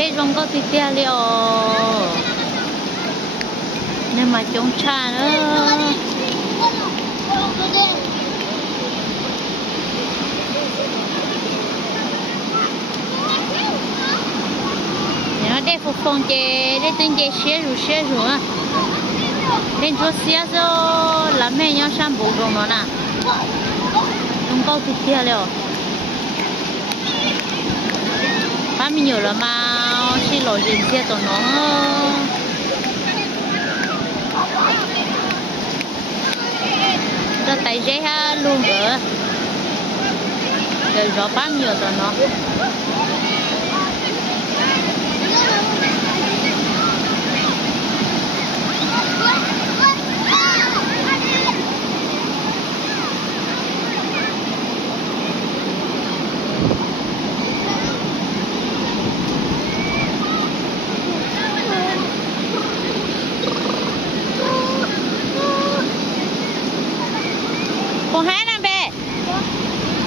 đây rong có tùy tia liệu nhưng mà chống cha nữa nó đây phục phong chế đây tên chế xe rủ á nên chúa xe rồi làm mẹ nhau sang bộ rồi nó nè không có tùy tia liệu ba mình nhiều là mà chỉ lỗi gì xe tụi nó ra tay dễ ha luôn nữa rồi rõ ba nhiều tụi nó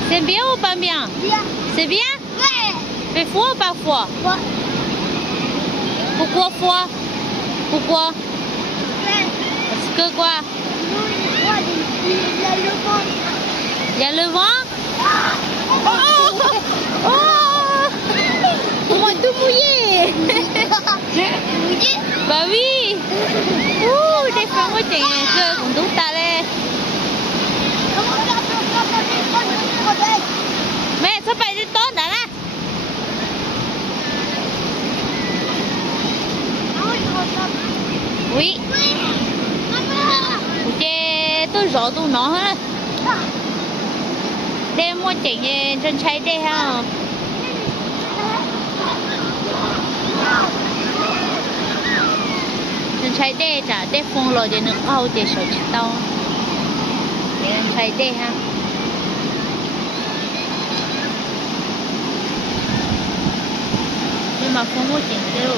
C'est bien ou pas bien? Bien. C'est bien? Ouais. Fais froid ou pas froid? Froid. Pourquoi froid? Pourquoi? Ouais. Parce que quoi? Il y a le vent. Oh! Oh! Comment tout mouillé? Mouillé? Bah oui. Ouh, des fois moi j'ai un peu comme tout à l'heure. Mẹ sao phải đi tốt đã nè. Oui. Chê tôi rõ tôi nó hết. Đây mua chỉnh chân cháy đây ha. Chân cháy đây trả đây phong lò để nó ao để sợ chết tao. Chân cháy đây ha. Nhưng mà không có chỉnh đâu.